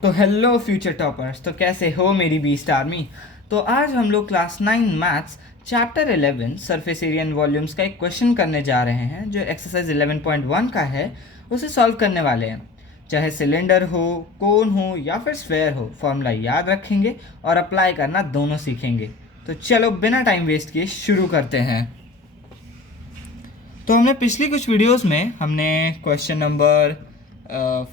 तो hello future toppers, तो कैसे हो मेरी बीस्ट आर्मी। तो आज हम लोग class 9 maths chapter 11 surface area and volumes का एक क्वेश्चन करने जा रहे हैं जो एक्सरसाइज 11.1 का है। उसे सॉल्व करने वाले हैं। चाहे सिलेंडर हो, कोन हो या फिर स्फेयर हो, फॉर्मूला याद रखेंगे और अप्लाई करना दोनों सीखेंगे। तो चलो बिना टाइम वेस्ट किए शुरू करते हैं। तो हमने पिछली कुछ वीडियोस में हमने क्वेश्चन नंबर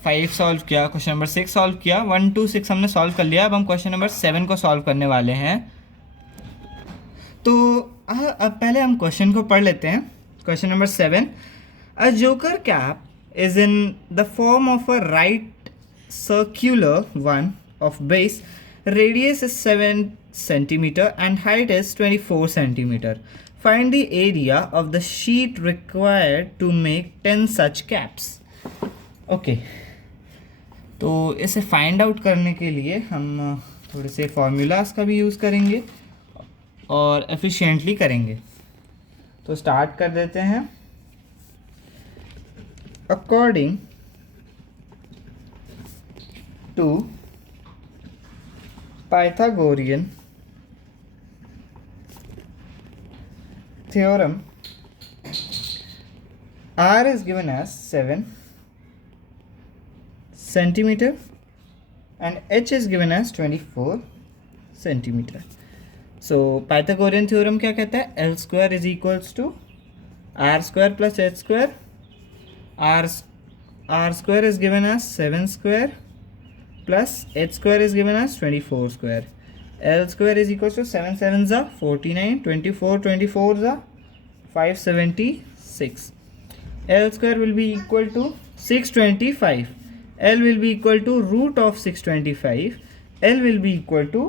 5 सॉल्व किया, क्वेश्चन नंबर 6 सॉल्व किया, 1 to 6 हमने सॉल्व कर लिया। अब हम क्वेश्चन नंबर 7 को सॉल्व करने वाले हैं। तो अब पहले हम क्वेश्चन को पढ़ लेते हैं। Question number 7, a joker cap is in the form of a right circular one of base, radius is 7 centimeter and height is 24 centimeter. Find the area of the sheet required to make 10 such caps. Okay तो इसे find out करने के लिए हम थोड़े से formulas का भी यूज़ करेंगे और एफिशिएंटली करेंगे। तो स्टार्ट कर देते हैं। According to Pythagorean theorem, r is given as 7 centimeter and h is given as 24 centimeter. So Pythagorean theorem क्या कहता है? L square is equals to r square plus h square. r square is given as 7 square plus h square is given as 24 square. L square is equals to 7 7s are 49, 24 24s are 576. L square will be equal to 625. L will be equal to root of 625. L will be equal to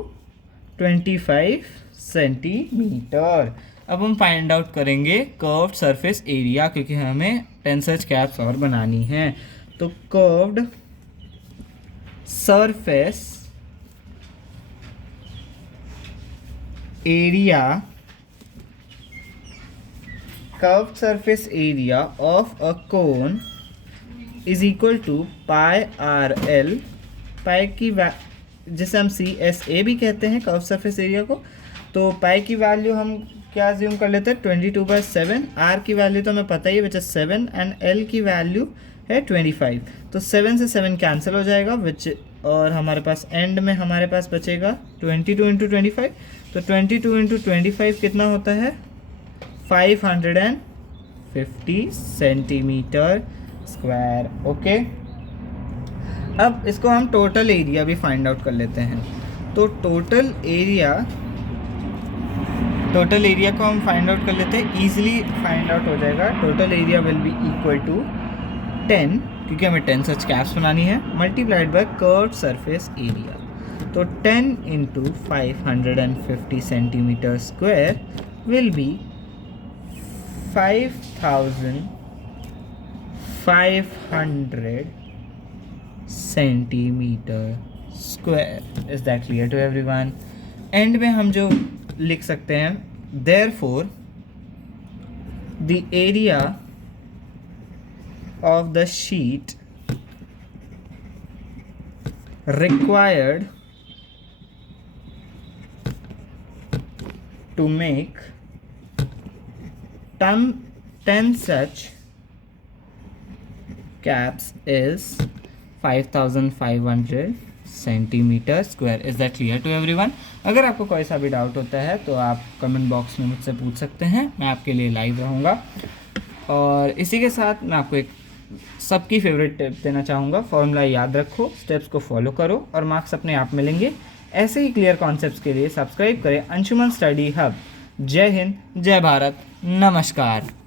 25 centimetre. अब हम find out करेंगे curved surface area, क्योंकि हमें 10 such caps और बनानी है। तो curved surface area, curved surface area of a cone is equal to pi r l। पाई की जिसे हम सी एस ए भी कहते हैं कर्व सरफेस एरिया को। तो पाई की वैल्यू हम क्या ज्यूम कर लेते हैं 22/7। आर की वैल्यू तो हमें पता ही है, विच इज 7 एंड एल की वैल्यू है 25। तो 7 से 7 कैंसिल हो जाएगा विच, और हमारे पास एंड में हमारे पास बचेगा 22 इंटू 25। तो 22 इंटू 25 कितना होता है? 550 सेंटीमीटर स्क्वायर। ओके, अब इसको हम टोटल एरिया भी फाइंड आउट कर लेते हैं। तो टोटल एरिया को हम फाइंड आउट कर लेते हैं, ईजिली फाइंड आउट हो जाएगा। Total area will be equal to 10, क्योंकि हमें 10 सच कैप्स बनानी है, multiplied by curved surface area. तो 10 into 550 centimetre square will be 5500 centimetre square. Is that clear to everyone? And में हम जो लिख सकते हैं, therefore the area of the sheet required to make 10 such caps is 5500 centimetre square. Is that clear to everyone? अगर आपको कोई सा भी डाउट होता है तो आप कमेंट बॉक्स में मुझसे पूछ सकते हैं, मैं आपके लिए लाइव रहूँगा। और इसी के साथ मैं आपको एक सबकी फेवरेट टिप देना चाहूँगा, फॉर्मूला याद रखो, स्टेप्स को फॉलो करो और मार्क्स अपने आप मिलेंगे। ऐसे ही क्लियर कॉन्सेप्ट्स के लिए सब्सक्राइब करें अंशुमन स्टडी हब। जय हिंद, जय भारत, नमस्कार।